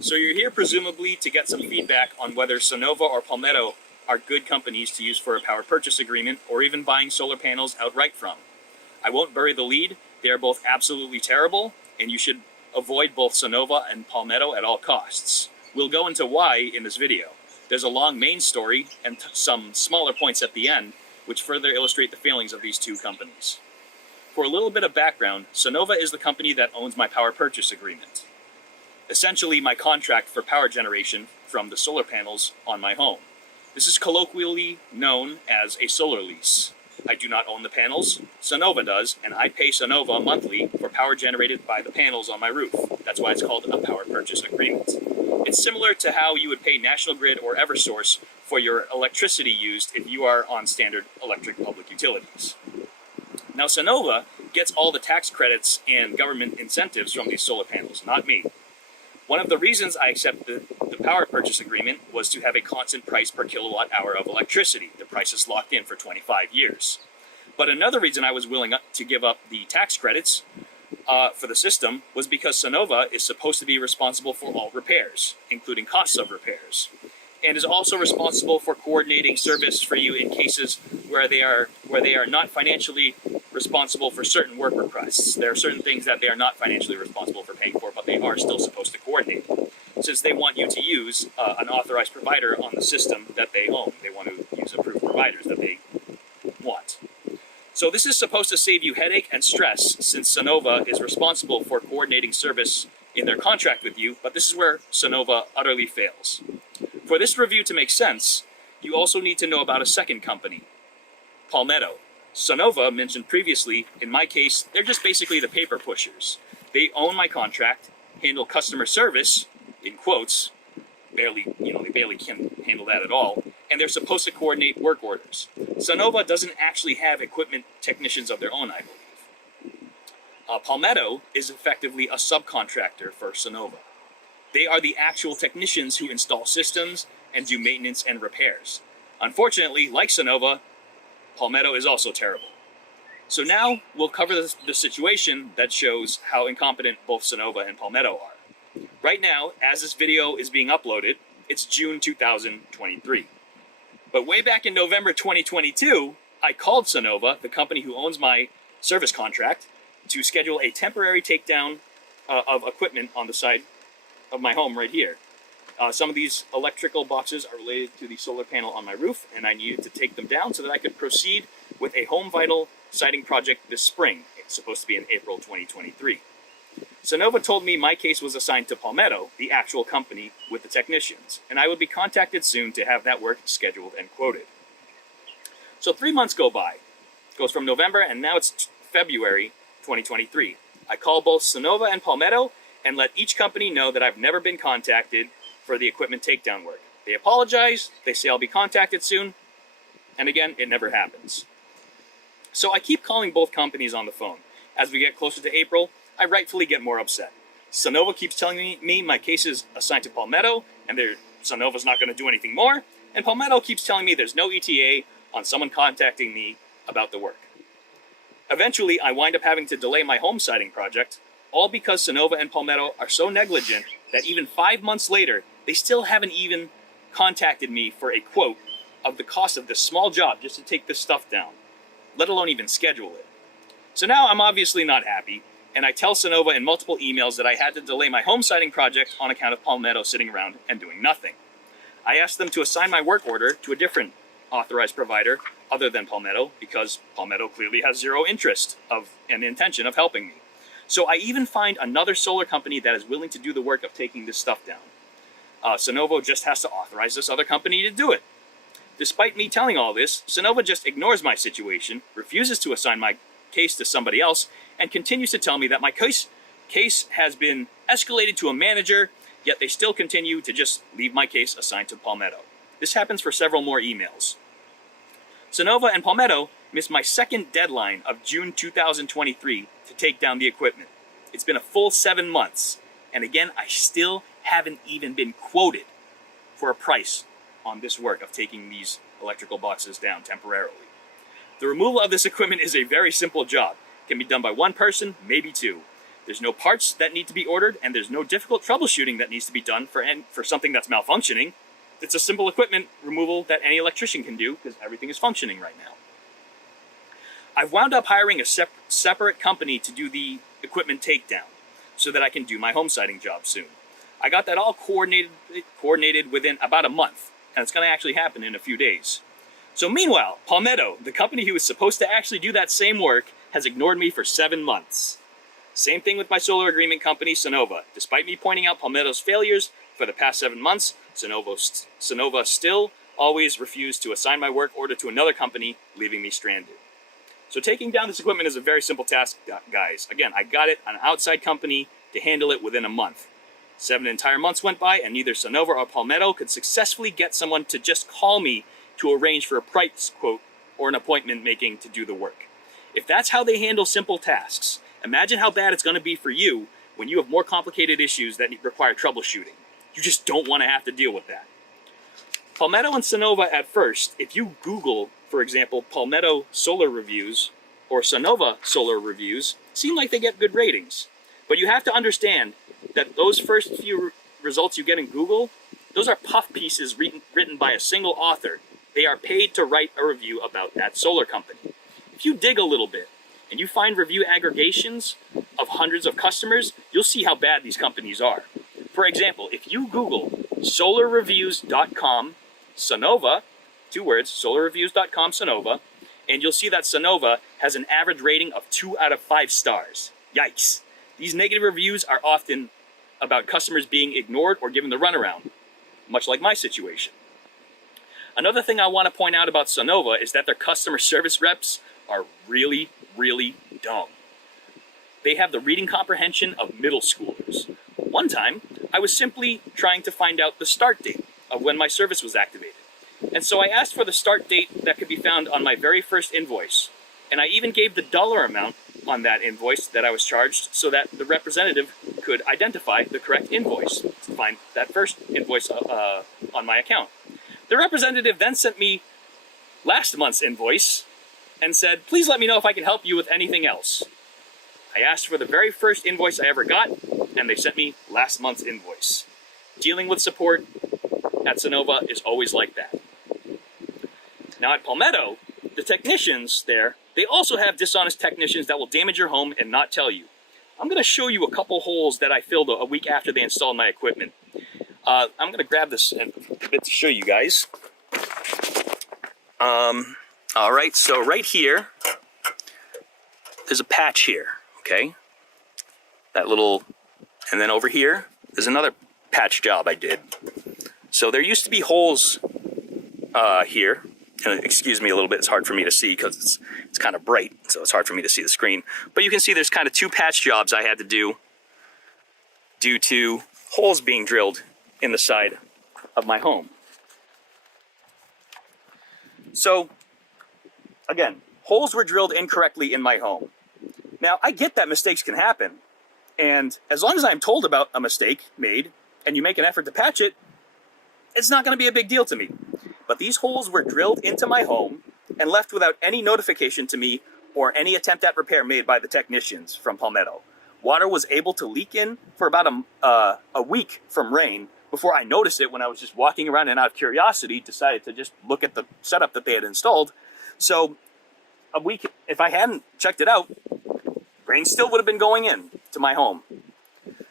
So you're here presumably to get some feedback on whether Sunnova or Palmetto are good companies to use for a power purchase agreement or even buying solar panels outright from. I won't bury the lead. They are both absolutely terrible, and you should avoid both Sunnova and Palmetto at all costs. We'll go into why in this video. There's a long main story and some smaller points at the end, which further illustrate the failings of these two companies. For a little bit of background, Sunnova is the company that owns my power purchase agreement. Essentially, my contract for power generation from the solar panels on my home. This is colloquially known as a solar lease. I do not own the panels, Sunnova does, and I pay Sunnova monthly for power generated by the panels on my roof. That's why it's called a power purchase agreement. It's similar to how you would pay National Grid or Eversource for your electricity used if you are on standard electric public utilities. Now, Sunnova gets all the tax credits and government incentives from these solar panels, not me. One of the reasons I accepted the power purchase agreement was to have a constant price per kilowatt hour of electricity. The price is locked in for 25 years. But another reason I was willing to give up the tax credits for the system was because Sunnova is supposed to be responsible for all repairs, including costs of repairs, and is also responsible for coordinating service for you in cases where they are not financially responsible for certain work requests. There are certain things that they are not financially responsible for paying for, but they are still supposed to coordinate, since they want you to use an authorized provider on the system that they own. They want to use approved providers that they want. So this is supposed to save you headache and stress, since Sunnova is responsible for coordinating service in their contract with you, but this is where Sunnova utterly fails. For this review to make sense, you also need to know about a second company, Palmetto. Sunnova, mentioned previously, in my case, they're just basically the paper pushers. They own my contract, handle customer service, in quotes, they barely can handle that at all, and they're supposed to coordinate work orders. Sunnova doesn't actually have equipment technicians of their own, I believe. Palmetto is effectively a subcontractor for Sunnova. They are the actual technicians who install systems and do maintenance and repairs. Unfortunately, like Sunnova, Palmetto is also terrible. So now we'll cover the situation that shows how incompetent both Sunnova and Palmetto are. Right now, as this video is being uploaded, it's June 2023. But way back in November 2022, I called Sunnova, the company who owns my service contract, to schedule a temporary takedown of equipment on the side of my home right here. Some of these electrical boxes are related to the solar panel on my roof, and I needed to take them down so that I could proceed with a home vital siting project this spring. It's supposed to be in April 2023. Sunnova told me my case was assigned to Palmetto, the actual company with the technicians, and I would be contacted soon to have that work scheduled and quoted. So 3 months go by. It goes from November, and now it's February 2023. I call both Sunnova and Palmetto and let each company know that I've never been contacted for the equipment takedown work. They apologize, they say I'll be contacted soon, and again, it never happens. So I keep calling both companies on the phone. As we get closer to April, I rightfully get more upset. Sunnova keeps telling me my case is assigned to Palmetto, and Sunnova's not going to do anything more, and Palmetto keeps telling me there's no ETA on someone contacting me about the work. Eventually, I wind up having to delay my home siting project, all because Sunnova and Palmetto are so negligent that even 5 months later, they still haven't even contacted me for a quote of the cost of this small job just to take this stuff down, let alone even schedule it. So now I'm obviously not happy, and I tell Sunnova in multiple emails that I had to delay my home siting project on account of Palmetto sitting around and doing nothing. I asked them to assign my work order to a different authorized provider other than Palmetto, because Palmetto clearly has zero interest and intention of helping me. So I even find another solar company that is willing to do the work of taking this stuff down. Sunnova just has to authorize this other company to do it. Despite me telling all this, Sunnova just ignores my situation, refuses to assign my case to somebody else, and continues to tell me that my case has been escalated to a manager, yet they still continue to just leave my case assigned to Palmetto. This happens for several more emails. Sunnova and Palmetto missed my second deadline of June 2023 to take down the equipment. It's been a full 7 months, and again, I still haven't even been quoted for a price on this work of taking these electrical boxes down temporarily. The removal of this equipment is a very simple job. It can be done by one person, maybe two. There's no parts that need to be ordered, and there's no difficult troubleshooting that needs to be done for something that's malfunctioning. It's a simple equipment removal that any electrician can do because everything is functioning right now. I've wound up hiring a separate company to do the equipment takedown so that I can do my home siding job soon. I got that all coordinated within about a month, and it's going to actually happen in a few days. So meanwhile, Palmetto, the company who was supposed to actually do that same work, has ignored me for 7 months. Same thing with my solar agreement company, Sunnova. Despite me pointing out Palmetto's failures for the past 7 months, Sunnova still always refused to assign my work order to another company, leaving me stranded. So taking down this equipment is a very simple task, guys. Again, I got it on an outside company to handle it within a month. 7 entire months went by, and neither Sunnova or Palmetto could successfully get someone to just call me to arrange for a price quote or an appointment making to do the work. If that's how they handle simple tasks, imagine how bad it's going to be for you when you have more complicated issues that require troubleshooting. You just don't want to have to deal with that. Palmetto and Sunnova at first, if you Google, for example, Palmetto solar reviews or Sunnova solar reviews, seem like they get good ratings. But you have to understand that those first few results you get in Google, those are puff pieces written by a single author. They are paid to write a review about that solar company. If you dig a little bit and you find review aggregations of hundreds of customers, you'll see how bad these companies are. For example, if you Google solarreviewsDOTcom Sunnova, 2 words, solarreviewsDOTcom Sunnova, and you'll see that Sunnova has an average rating of 2 out of 5 stars. Yikes. These negative reviews are often about customers being ignored or given the runaround, much like my situation. Another thing I want to point out about Sunnova is that their customer service reps are really, really dumb. They have the reading comprehension of middle schoolers. One time, I was simply trying to find out the start date of when my service was activated. And so I asked for the start date that could be found on my very first invoice. And I even gave the dollar amount on that invoice that I was charged so that the representative could identify the correct invoice to find that first invoice on my account. The representative then sent me last month's invoice and said, please let me know if I can help you with anything else. I asked for the very first invoice I ever got, and they sent me last month's invoice. Dealing with support at Sunnova is always like that. Now at Palmetto, the technicians there, they also have dishonest technicians that will damage your home and not tell you. I'm going to show you a couple holes that I filled a week after they installed my equipment. I'm going to grab this a bit to show you guys. All right, so right here, there's a patch here, okay? That little, and then over here, there's another patch job I did. So there used to be holes here. And excuse me a little bit, it's hard for me to see because it's kind of bright, so it's hard for me to see the screen. But you can see there's kind of 2 patch jobs I had to do due to holes being drilled in the side of my home. So, again, holes were drilled incorrectly in my home. Now, I get that mistakes can happen, and as long as I'm told about a mistake made, and you make an effort to patch it, it's not going to be a big deal to me. But these holes were drilled into my home and left without any notification to me or any attempt at repair made by the technicians from Palmetto. Water was able to leak in for about a week from rain before I noticed it when I was just walking around and out of curiosity decided to just look at the setup that they had installed. So a week, if I hadn't checked it out, rain still would have been going in to my home.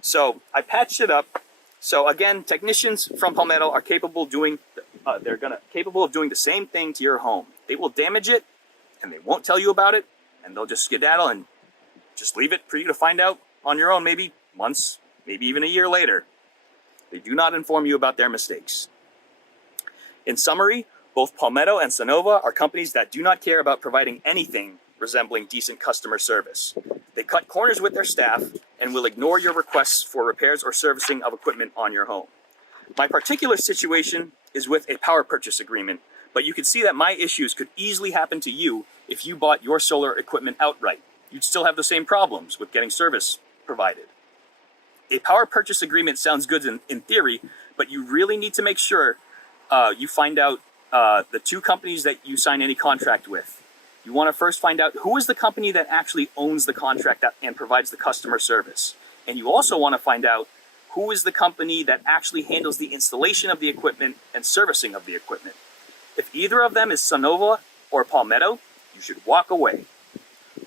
So I patched it up. So again, technicians from Palmetto are capable of doing the same thing to your home. They will damage it, and they won't tell you about it, and they'll just skedaddle and just leave it for you to find out on your own, maybe months, maybe even a year later. They do not inform you about their mistakes. In summary, both Palmetto and Sunnova are companies that do not care about providing anything resembling decent customer service. They cut corners with their staff and will ignore your requests for repairs or servicing of equipment on your home. My particular situation is with a power purchase agreement, but you can see that my issues could easily happen to you if you bought your solar equipment outright. You'd still have the same problems with getting service provided. A power purchase agreement sounds good in theory, but you really need to make sure you find out the 2 companies that you sign any contract with. You want to first find out who is the company that actually owns the contract and provides the customer service. And you also want to find out who is the company that actually handles the installation of the equipment and servicing of the equipment. If either of them is Sunnova or Palmetto, you should walk away.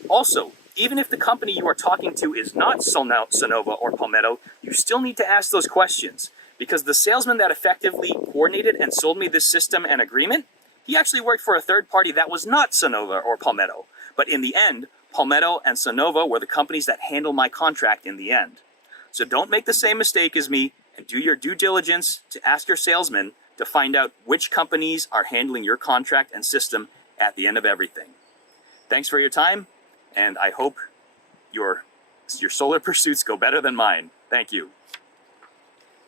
Also, even if the company you are talking to is not Sunnova or Palmetto, you still need to ask those questions, because the salesman that effectively coordinated and sold me this system and agreement, he actually worked for a third party that was not Sunnova or Palmetto. But in the end, Palmetto and Sunnova were the companies that handled my contract in the end. So don't make the same mistake as me, and do your due diligence to ask your salesman to find out which companies are handling your contract and system at the end of everything. Thanks for your time, and I hope your solar pursuits go better than mine. Thank you.